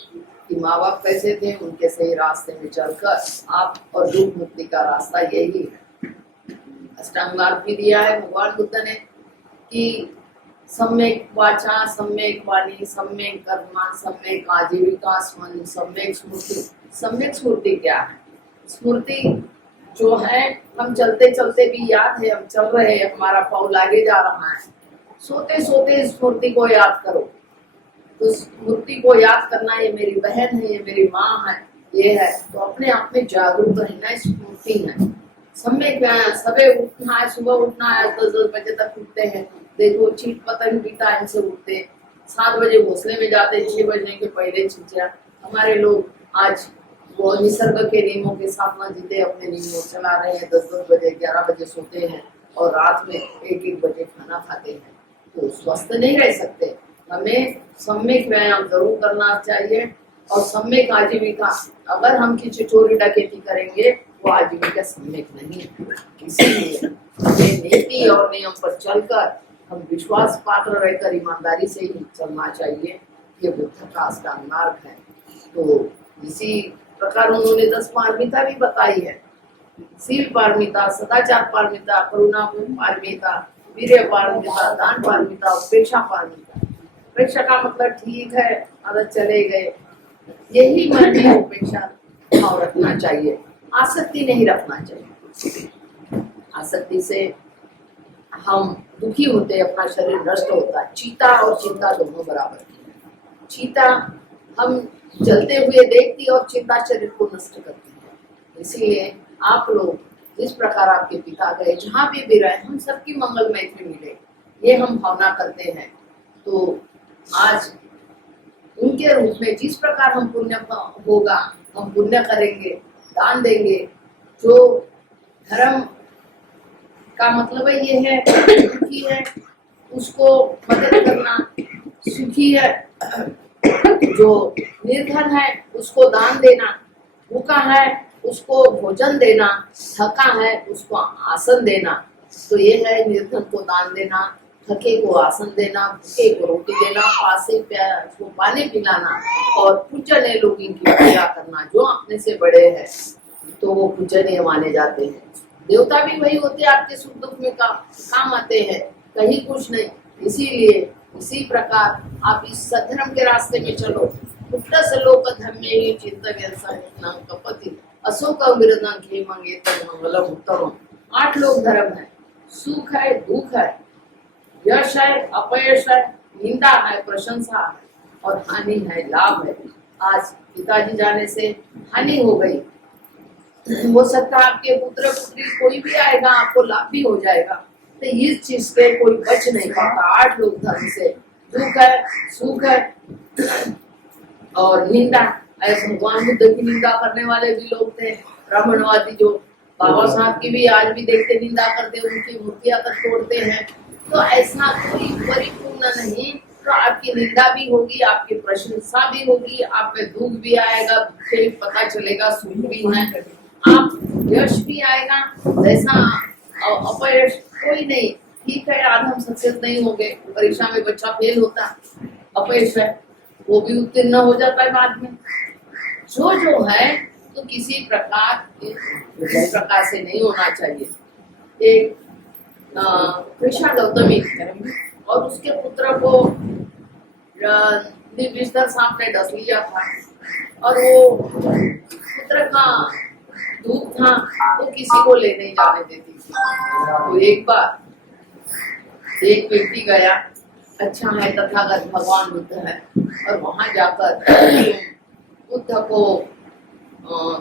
कि माँ बाप कैसे थे उनके सही रास्ते में चलकर आप, और दुख मुक्ति का रास्ता यही है। अष्टांग मार्ग भी दिया है भगवान बुद्ध ने कि सम्यक वाचा, सम्यक वाणी, सम्यक कर्मा, सम्यक आजीविका, सम्यक स्मृति। सम्यक स्मृति क्या है? स्मृति जो है, हम चलते चलते भी याद है, हम चल रहे हैं, हमारा पाँव आगे जा रहा है, सोते सोते स्मृति को याद करो। तो स्मृति को याद करना, ये मेरी बहन है, ये मेरी माँ है, ये है, तो अपने आप में जागरूक रहना स्मृति है। सम्यक व्यायाम, सुबह उठना है, सुबह उठना है, 10 बजे तक उठते हैं, देखो चीट पतंग भी टाइम से उठते, 7 बजे घोंसले में जाते, 6 बजने के पहले चिड़िया। हमारे लोग आज वो निसर्ग के नियमों के साथ ना जीते, अपने नियमों चला रहे हैं। 10-10 बजे 11 बजे सोते हैं और रात में 1-1 बजे खाना खाते हैं, तो स्वस्थ नहीं रह सकते। हमें सम्यक व्यायाम जरूर करना चाहिए और सम्यक आजीविका। अगर हम किसी चोरी डकैती करेंगे वो आजीविका सम्यक नहीं है। इसीलिए हमें नीति और नियम पर चलकर हम विश्वास पात्र रहकर ईमानदारी से ही चलना चाहिए। ये बुद्ध का अष्टांग मार्ग है। तो इसी प्रकार उन्होंने 10 पारमिता भी बताई है। शील पारमिता, सदाचार पारमिता, करुणा पारमिता, वीर्य पारमिता, दान पारमिता, उपेक्षा पारमिता। उपेक्षा का मतलब ठीक है, आदत चले गए, यही मन में उपेक्षा भाव रखना चाहिए। आसक्ति नहीं रखना चाहिए। आसक्ति से हम दुखी होते, अपना शरीर नष्ट होता है। चीता और चिंता दोनों बराबर है। चीता हम जलते हुए देखती और चिंता शरीर को नष्ट करती है। इसीलिए आप लोग जिस प्रकार आपके पिता गए, जहाँ भी रहे, हम सबकी मंगल मैत्री मिले, ये हम भावना करते हैं। तो आज उनके रूप में जिस प्रकार हम पुण्य होगा, हम पुण्य करेंगे, दान देंगे। जो धर्म का मतलब है ये है, दुखी है उसको मदद करना, सुखी है जो निर्धन है उसको दान देना, भूखा है उसको भोजन देना, थका है उसको आसन देना। तो ये है निर्धन को दान देना, थके को आसन देना, भूखे को रोटी देना, प्यासे को पानी पिलाना और पूजनीय लोगों की पूजा करना। जो अपने से बड़े हैं तो वो पूजनीय माने जाते हैं। देवता भी वही होते हैं, आपके सुख दुख में काम आते हैं, कहीं कुछ नहीं। इसीलिए इसी प्रकार आप इस सद्धर्म के रास्ते में चलो। पुत्रस लोक धर्मे चिंतव्य कपति अशोक मृदं खेमंगे मंगलम उत्तम। 8 लोक धर्म है, सुख है, दुख है, यश है, अपयश है, निंदा है, प्रशंसा है और हानि है, लाभ है। आज पिताजी जाने से हानि हो गई, हो सकता है आपके पुत्र पुत्री कोई भी आएगा, आपको लाभ भी हो जाएगा। तो इस चीज से कोई बच नहीं पाता। 8 लोग धर्म से, दुख है, सुख है और निंदा। ऐसे भगवान बुद्ध की निंदा करने वाले भी लोग थे, ब्राह्मणवादी, जो बाबा साहब की भी आज भी देखते निंदा करते, उनकी मूर्तियां तक तोड़ते हैं। तो ऐसा कोई परिपूर्ण नहीं। तो आपकी निंदा भी होगी, आपकी प्रशंसा भी होगी, आप में दुख भी आएगा, दुख से पता चलेगा सुख भी है, आप यश भी आएगा। जैसा अपयश कोई नहीं, ठीक है आज हम सक्सेस नहीं होंगे, परीक्षा में बच्चा फेल होता, अपयश है, वो भी उत्तीर्ण हो जाता है बाद में। जो है तो किसी प्रकार से नहीं होना चाहिए। एक कृष्ण गौतमी और उसके पुत्र को विष्णु सांप ने डस लिया था और वो पुत्र का दूध था, वो किसी को ले नहीं जाने देती थी। तो एक बार एक व्यक्ति गया, अच्छा है तथागत भगवान बुद्ध है, और वहां जाकर बुद्ध को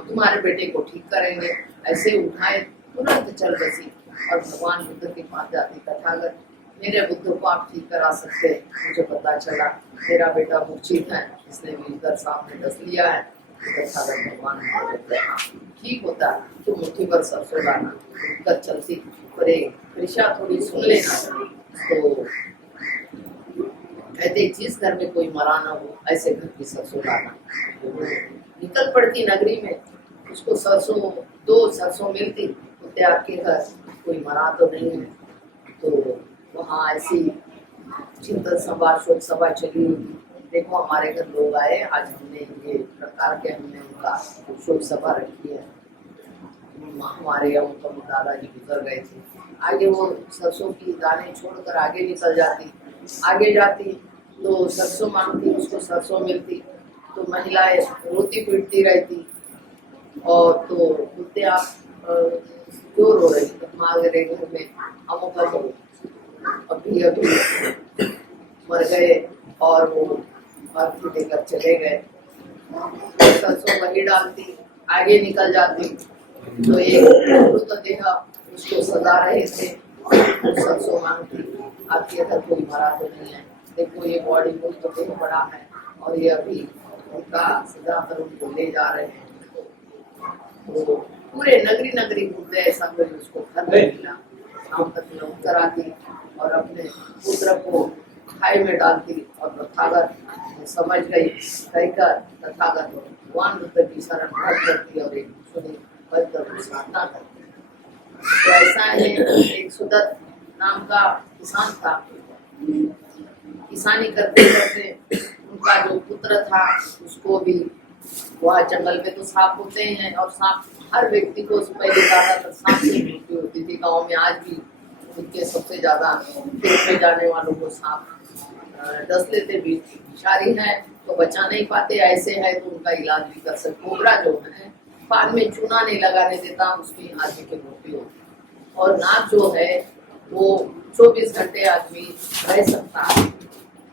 तुम्हारे बेटे को ठीक करेंगे, ऐसे उठाए, तुरंत चल बसी और भगवान बुद्ध के पास जाती, तथागत मेरे बुद्ध को आप ठीक करा सकते हैं, मुझे पता चला मेरा बेटा मूर्छित है, इसने मिलकर सांप ने डस लिया है। तथागत भगवान ठीक होता तो मुट्ठी पर सरसों लाना, उठकर चलती, पर कृषा थोड़ी सुन लेना। तो कहते जिस घर में कोई मरा ना हो ऐसे घर की सरसों लाना। तो निकल पड़ती नगरी में, उसको सरसों 2 सरसों मिलती, तो आपके घर कोई मरा तो नहीं है। तो वहाँ ऐसी चिंतन सभा, शोक सभा चली हुई। देखो हमारे घर लोग आए, आज हमने ये प्रकार के हमने उनका शोक सभा रखी है, हमारे यहाँ उनका दादाजी गुजर गए थे। आगे वो सरसों की दाने छोड़कर आगे निकल जाती, आगे जाती तो सरसों मांगती, उसको सरसों मिलती, तो महिलाएं रोती पीटती रहती और तो बोलते आप क्यों रो रही, तो हमारे घर में अमुक अभी मर गए और वो अर्थी देकर चले गए। सरसों वही डालती, आगे निकल जाती तो एक मृतदेह उसको सजा रहे थे, सरसों मांगती, आपके घर कोई मरा तो नहीं है, देखो ये बॉडी को तो देह बड़ा है और ये अभी उनका सजा कर उनको ले जा रहे हैं। तो पूरे नगरी नगरी घूमते, ऐसा कोई उसको घर नहीं मिला। शाम तक लौट कर आती और अपने पुत्र को खाई में डालती और तथागत समझ गई कहकर तथागत भगवान बुद्ध की शरण ग्रहण करती और एक सुनी कर साधना करती। तो ऐसा है, एक सुदत्त नाम का किसान था। किसानी करते करते उनका जो पुत्र था उसको भी, वह जंगल में तो सांप होते हैं और सांप हर व्यक्ति को पहले ज्यादातर सांप से मृत्यु होती थी। गाँव में आज भी उनके सबसे ज्यादा खेत में जाने वालों को सांप डस लेते भी। विषारी है तो बचा नहीं पाते, ऐसे है तो उनका इलाज भी कर सकते। कोबरा जो है पान में चूना नहीं लगाने देता, उसकी आदमी की मृत्यु होती। और नाग जो है वो 24 घंटे आदमी रह सकता है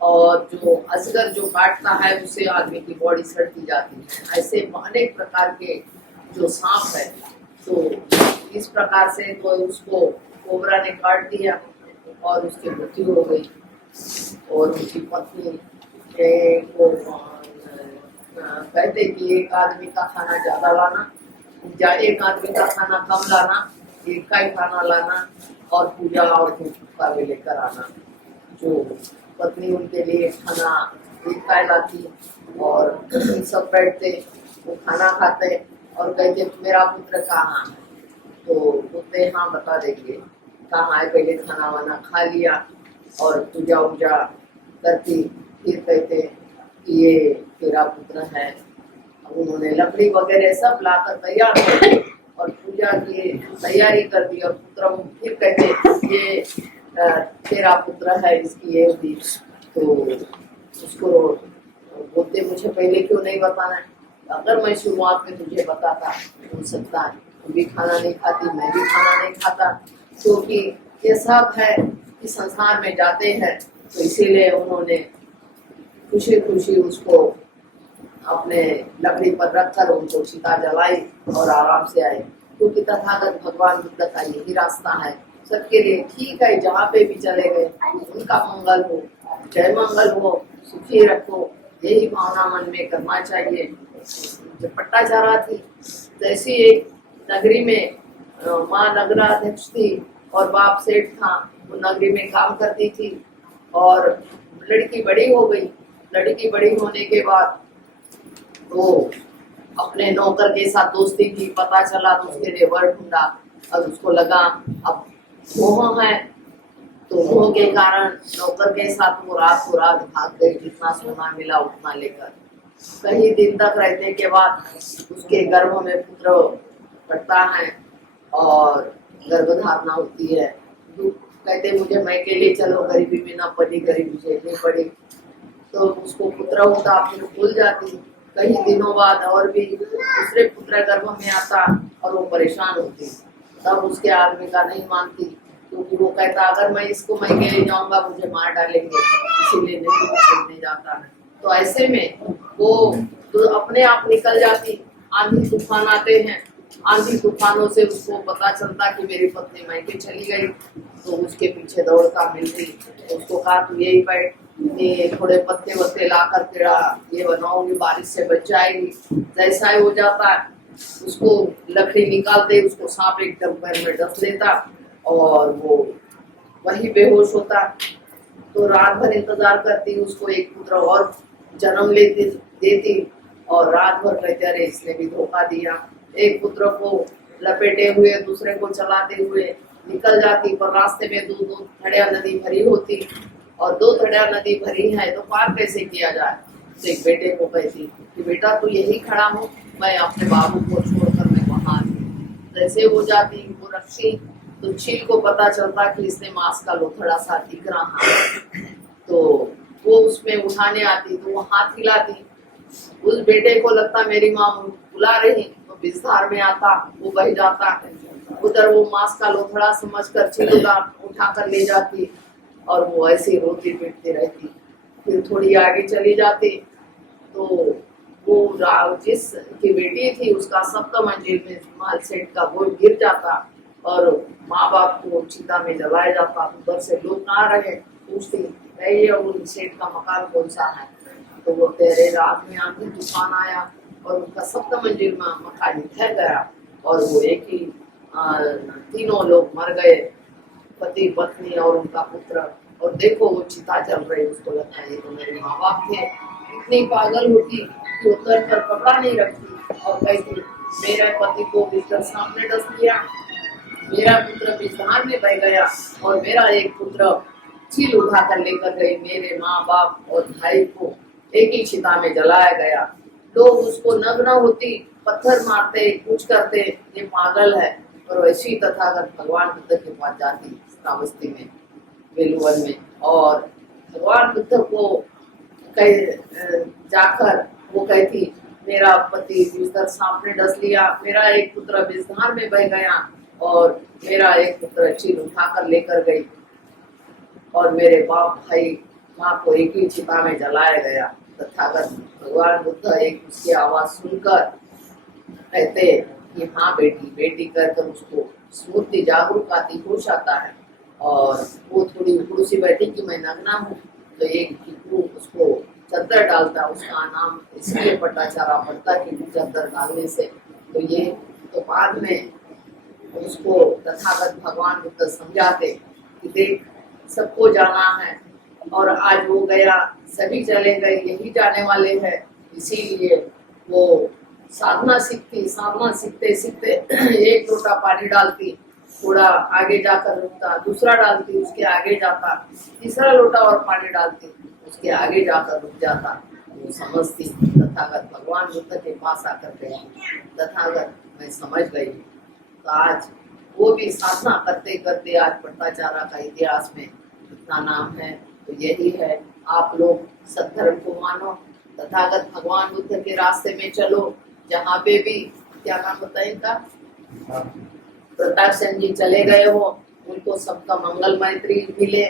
और जो अजगर जो काटता है उससे आदमी की बॉडी सड़ती जाती है। ऐसे अनेक प्रकार के जो सांप है, तो इस प्रकार से तो उसको कोबरा ने काट दिया और उसकी मृत्यु हो गई। और उनकी पत्नी को कहते कि एक आदमी का खाना ज्यादा लाना, एक आदमी का खाना कम लाना, एक का ही खाना लाना और पूजा और धूप भी लेकर आना। जो पत्नी उनके लिए खाना एक का लाती और सब बैठते, वो खाना खाते और कहते मेरा पुत्र कहाँ है, तो बोलते हाँ बता देंगे कहाँ है। पहले खाना वाना खा लिया और पूजा उजा करती, फिर कहते कि ये तेरा पुत्र है। उन्होंने लकड़ी वगैरह सब लाकर तैयार कर दी और पूजा की तैयारी कर दी और पुत्र फिर कहते ये तेरा पुत्र है, इसकी ये हुई। तो उसको बोलते मुझे पहले क्यों नहीं बताना, अगर मैं शुरुआत में तुझे बताता हो सकता है तुम भी खाना नहीं खाती, मैं भी खाना नहीं खाता। क्योंकि ये सब है कि संसार में जाते हैं, तो इसीलिए उन्होंने खुशी खुशी उसको अपने लकड़ी पर रखकर उनको चिता जलाई और आराम से आए। क्योंकि तथागत भगवान बुद्ध का यही रास्ता है सबके लिए। ठीक है, जहाँ पे भी चले गए उनका मंगल हो, जय मंगल हो, सुखी रखो, यही भावना मन में करना चाहिए। जब पट्टाचारा थी जैसी एक नगरी में माँ नगराध्यक्ष थी और बाप सेठ था, वो नगरी में काम करती थी और लड़की बड़ी हो गई। लड़की बड़ी होने के बाद वो अपने नौकर के साथ दोस्ती की, पता चला तो उसके लिए वर ढूंढा। अब उसको लगा अब मोह है, तो मोह के कारण नौकर के साथ वो रात को रात भाग गई, जितना सोना मिला उतना लेकर। कई दिन तक रहने के बाद उसके गर्भ में पुत्र पड़ता है और गर्भधारणा होती है। कहते मुझे मैके ले चलो, गरीबी में ना पड़ी, गरीबी झेलनी पड़ी। तो उसको पुत्र होता, फिर भूल जाती। कई दिनों बाद और भी दूसरे पुत्र गर्भ में आता और वो परेशान होती। तब उसके आदमी का नहीं मानती, क्योंकि वो कहता अगर मैं इसको मैके ले जाऊंगा मुझे मार डालेंगे, इसीलिए नहीं वो छोड़ने जाता है। तो ऐसे में वो तो अपने आप निकल जाती। आंधी तूफान आते हैं, आंधी तूफानों से उसको पता चलता कि मेरी पत्नी मैके चली गई, तो उसके पीछे दौड़ता मिलती। तो उसको कहा तू यही बैठ, ये थोड़े पत्ते वत्ते लाकर तेरा ये बनाऊंगी, बारिश से बच जाएगी। जैसा ही हो जाता है उसको लकड़ी निकालते, उसको सांप एकदम पैर में डस लेता और वो वही बेहोश होता। तो रात भर इंतजार करती, उसको एक पुत्र और जन्म देती और रात भर कहते अरे इसने भी धोखा दिया। एक पुत्र को लपेटे हुए दूसरे को चलाते हुए निकल जाती, पर रास्ते में दो थड़िया नदी भरी होती और 2 थड़िया नदी भरी है तो पार कैसे किया जाए। तो एक बेटे को कहती कि बेटा तू यही खड़ा हो, मैं अपने बाबू को छोड़कर मैं वहां जैसे हो जाती वो रखी। तो चील को पता चलता कि इसने मांस का लोथड़ा सा दिख रहा है, तो वो उसमें उठाने आती, तो वो हाथ हिलाती। उस बेटे को लगता मेरी माँ बुला रही, तो विस्तार में आता, वो बह जाता। उधर वो मांस का लोथड़ा समझकर चील का उठा कर ले जाती और वो ऐसे रोती पीटती रहती। फिर थोड़ी आगे चली जाती तो वो जिस की बेटी थी उसका 7th मंजिल में माल सेठ का वो गिर जाता और माँ बाप को चिता में जलाया जाता। उधर से लोग आ रहे, पूछती ये उन सेठ का मकान कौन सा है? तो बोलते अरे रात में आंधी तूफान आया और उनका 7 मंजिल में मकान ढह गया और वो एक ही तीनों लोग मर गए, पति पत्नी और उनका पुत्र। और देखो वो चिता जल रही, उसको लगता है ये तो मेरे माँ बाप थे। इतनी पागल होती कि वो तर पर कपड़ा नहीं रखती और कहती मेरे पति को बिस्तर सांप ने डस लिया, मेरा पुत्र बिस्तर में बह गया और मेरा एक पुत्र चील उठा कर लेकर गई, मेरे माँ बाप और भाई को एक ही चिता में जलाया गया। लोग उसको नग्न होती पत्थर मारते कुछ करते, ये पागल है। और वैसी तथागत भगवान बुद्ध के पास जाती श्रावस्ती में, वेलुवन में, और भगवान बुद्ध को जाकर वो कहती मेरा पति बिस्तर सांप ने डस लिया, मेरा एक पुत्र बिस्तर में बह गया और मेरा एक पुत्र चील उठाकर लेकर गई और मेरे बाप भाई माँ को एक ही चिता में जलाया गया। तथागत भगवान बुद्ध एक उसकी आवाज सुनकर कहते कि हाँ बेटी बेटी कहकर उसको स्मृति जागरूक आती होश आता है। और वो थोड़ी उकड़ू सी बैठी कि मैं नग्ना हूँ, तो एक भिक्षु उसको चद्दर डालता, उसका नाम इसलिए पटाचारा पड़ता कि चद्दर डालने से। तो ये तो बाद में उसको तथागत भगवान बुद्ध समझाते कि देख सबको जाना है और आज वो गया, सभी चले गए, यही जाने वाले हैं। इसीलिए वो साधना सीखते सीखते एक लोटा पानी डालती, थोड़ा आगे जाकर रुकता, दूसरा डालती, उसके आगे जाता, तीसरा लोटा और पानी डालती, उसके आगे जाकर रुक जाता। वो समझती। तथागत भगवान बुद्ध के पास आकर गई, तथागत मैं समझ गई। तो आज वो भी साधना करते करते आज पट्टाचारा का इतिहास में इतना नाम है। तो यही है, आप लोग सद्धर्म को मानो, तथागत भगवान बुद्ध के रास्ते में चलो। जहाँ पे भी क्या नाम होता है इनका, प्रताप सिंह जी चले गए हो, उनको सबका मंगल मैत्री मिले।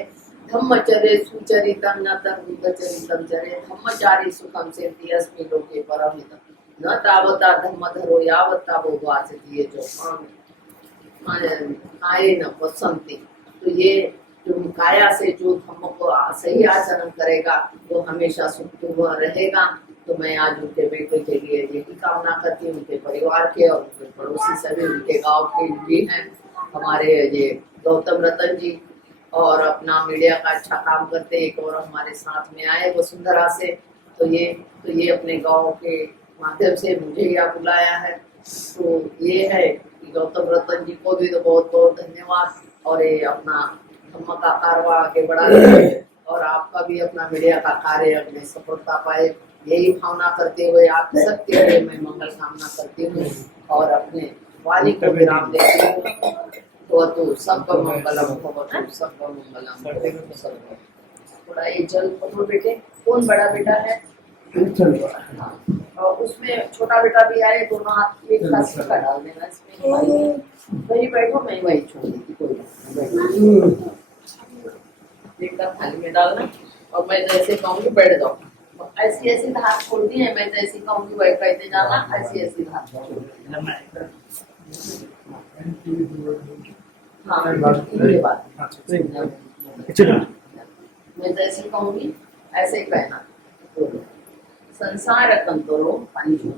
धम्मचर्य सुचरितम न बुद्ध चरितम चरे, धम्मचारी सुखम से अस्मि लोके परमित, न तावता धम्मधरो यावता वो वाचति, ये जो आए न पसंती। तो ये जो काया से जो धम्म को सही आचरण करेगा वो हमेशा सुखपूर्ण रहेगा। तो मैं आज उनके बेटे के लिए यही कामना करती हूँ, उनके परिवार के और उनके पड़ोसी सभी उनके गांव के भी हैं। हमारे ये गौतम रतन जी और अपना मीडिया का अच्छा काम करते, एक और हमारे साथ में आए वसुंधरा से। तो ये अपने गांव के माध्यम से मुझे यहाँ बुलाया है। तो ये है कि गौतम रतन जी को भी तो बहुत बहुत धन्यवाद। और ये अपना धम्म का कारवा आगे बढ़ा रहे और आपका भी अपना मीडिया का कार्य अपने सफलता पाए, यही भावना करते हुए आप सबके लिए मैं मंगल कामना करती हूँ और अपने वाणी को विराम देती हूँ। तो सबका मंगलम भवतु, सबका मंगलम भवतु। थोड़ा ये जल पकड़ो बेटे। कौन बड़ा बेटा है? और उसमें छोटा बेटा भी आए, दोनों हाथ एक साथ सिक्का डाल देना इसमें। वही बैठो, मैं वही छोड़ देती, कोई एकदम थाली में डालना। और मैं जैसे कहूँगी बैठ जाओ, ऐसी ऐसी हाथ छोड़ती है, मैं जैसी कहूँगी वही कहते जाना, ऐसी ऐसी हाथ छोड़ना। हाँ ये बात मैं जैसी कहूँगी ऐसे ही कहना। संसार कंतरो पंचो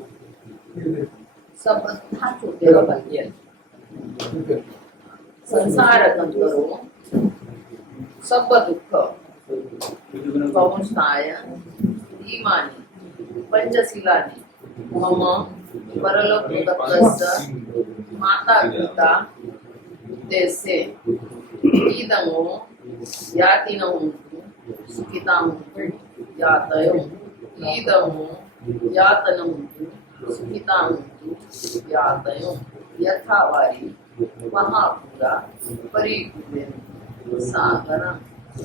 सब हाथ छोड़ते रहो बल्कि संसार कंतरो सब दुख पहुँचनाय इमानि पंचशीलानि मम परलोकगतस्य माता पिता देशे इदमो यातिनो सुखितां यातयो इदमो यातनं सुखितां यातयो यथावारि महापुरा परिपूर्णं सागरं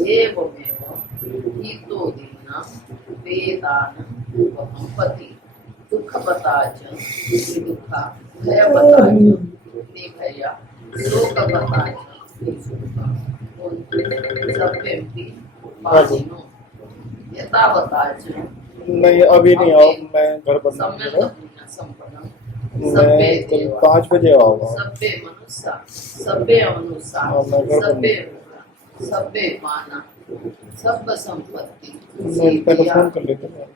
एवमेव हितो दीना वेदान उपपति दुःखपता च दुःखा भयपता च निभया शोकपता च निशोका सभ्येऽपि पाणिनो यथावता च नहीं अभी नहीं आओ, मैं घर पर सम्यक् संपन्नं मैं कल 5 बजे आऊंगा। सभ्ये मनुष्य सभ्ये मनुष्य सभ्ये सभ्ये माना सब संपत्ति मैं पहले फोन कर लेते हैं।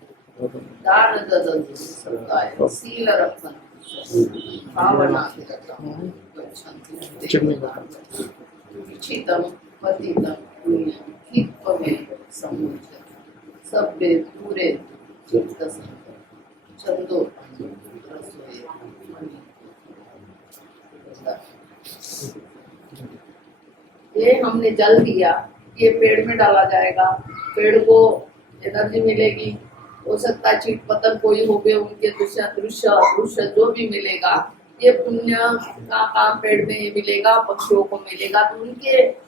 दान ददन सदाय सील रक्षण भावना चितम पतितम पुण्यम हितमें समुच्चय सभ्य पूरे चित्त चंदो रसोई ये हमने जल दिया, ये पेड़ में डाला जाएगा, पेड़ को एनर्जी मिलेगी। हो सकता है चीट पतंग कोई हो गए, उनके दृश्य जो भी मिलेगा, ये पुण्य का काम पेड़ में ही मिलेगा, पक्षियों को मिलेगा। तो उनके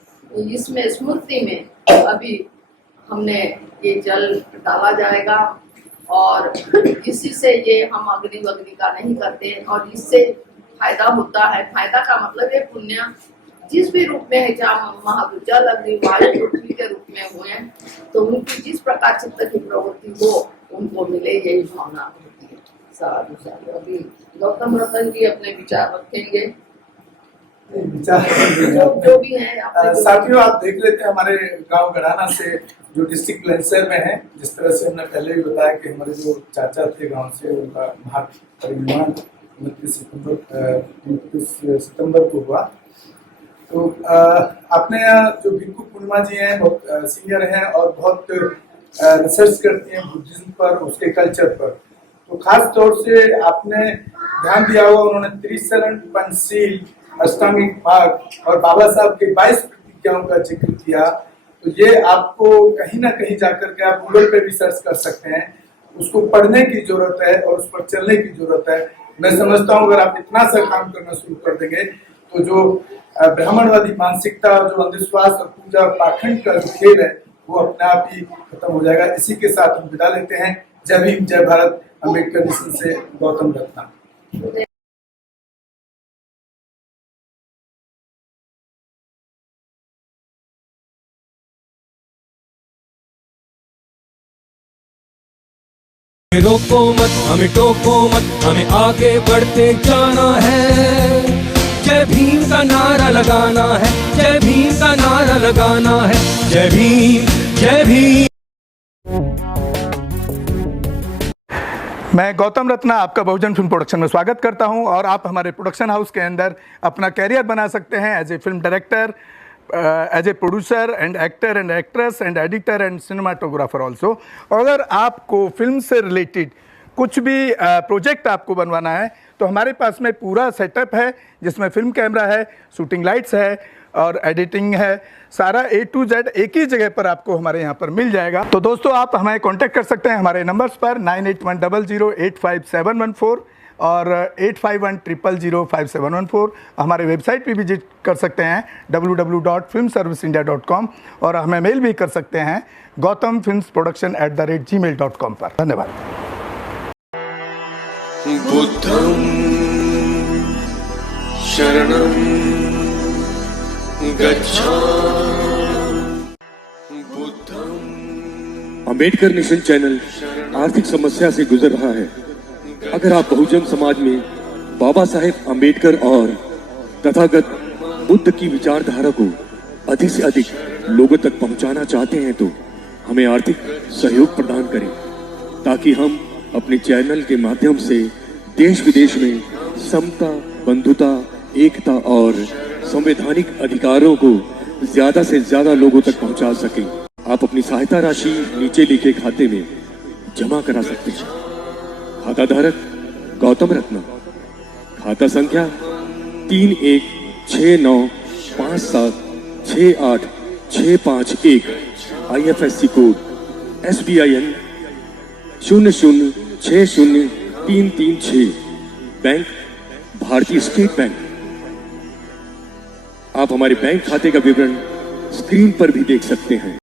इसमें स्मृति में अभी हमने ये जल डाला जाएगा और इसी से ये हम अग्नि वग्नि का नहीं करते और इससे फायदा होता है। फायदा का मतलब ये पुण्य जिस भी रूप में है, चाहे महाभूत जल अग्नि वायु पृथ्वी के रूप में हुए, तो उनकी जिस प्रकार चित्त की प्रवृत्ति हो उनको मिले, यही भावना होती है। साधु साधु। अभी गौतम रतन जी अपने विचार रखेंगे, जो भी है। साथियों, आप देख लेते हैं हमारे गांव गड़ाना से जो डिस्ट्रिक्ट बुलंदशहर में है, जिस तरह से हमने पहले भी बताया कि हमारे जो चाचा थे गांव से, उनका महापरिनिर्वाण 29 सितंबर को हुआ। तो अपने यहाँ जो भिक्खु पूर्णिमा जी हैं, बहुत सीनियर हैं और बहुत रिसर्च करती हैं बुद्धिज्म पर, उसके कल्चर पर। तो खास तौर से आपने ध्यान दिया होगा, उन्होंने त्रिशरण, पंचशील, अष्टांगिक मार्ग और बाबा साहब के 22 प्रतिज्ञाओं का जिक्र किया। तो ये आपको कहीं ना कहीं जाकर के आप गूगल पे भी सर्च कर सकते हैं, उसको पढ़ने की जरूरत है और उस पर चलने की जरूरत है। मैं समझता हूँ अगर आप इतना सा काम करना शुरू कर देंगे तो जो ब्राह्मणवादी मानसिकता, जो अंधविश्वास और पूजा और पाखंड का जो खेल है, वो अपने आप ही खत्म हो जाएगा। इसी के साथ हम विदा लेते हैं। जय भीम, जय भारत। अम्बेडकर मिशन से गौतम रत्ना। रोको मत, हमें टोको मत, हमें आगे बढ़ते जाना है। जय भीम का नारा लगाना है, जय भीम का नारा लगाना है। जय भीम, जय भीम। मैं गौतम रत्ना आपका बहुजन फिल्म प्रोडक्शन में स्वागत करता हूं और आप हमारे प्रोडक्शन हाउस के अंदर अपना कैरियर बना सकते हैं as a film director, as a producer and actor and actress and editor and cinematographer also. अगर आपको फिल्म से रिलेटेड कुछ भी प्रोजेक्ट आपको बनवाना है तो हमारे पास में पूरा सेटअप है, जिसमें फिल्म कैमरा है, शूटिंग लाइट्स है और एडिटिंग है। सारा A to Z एक ही जगह पर आपको हमारे यहाँ पर मिल जाएगा। तो दोस्तों, आप हमें कांटेक्ट कर सकते हैं हमारे नंबर्स पर 9810085714 और 8510005714। हमारे वेबसाइट पे विजिट कर सकते हैं www.filmserviceindia.com और हमें मेल भी कर सकते हैं gautamfilmsproduction@gmail.com पर। धन्यवाद। बुद्धं शरणं गच्छामि। अंबेडकर मिशन चैनल आर्थिक समस्या से गुजर रहा है। अगर आप बहुजन समाज में बाबा साहेब अंबेडकर और तथागत बुद्ध की विचारधारा को अधिक से अधिक लोगों तक पहुंचाना चाहते हैं तो हमें आर्थिक सहयोग प्रदान करें, ताकि हम अपने चैनल के माध्यम से देश विदेश में समता, बंधुता, एकता और संवैधानिक अधिकारों को ज्यादा से ज्यादा लोगों तक पहुंचा सकें। आप अपनी सहायता राशि नीचे लिखे खाते में जमा करा सकते हैं। खाता धारक गौतम रत्ना, खाता संख्या 316957686551, IFSC कोड SBIN 0060336, बैंक भारतीय स्टेट बैंक। आप हमारे बैंक खाते का विवरण स्क्रीन पर भी देख सकते हैं।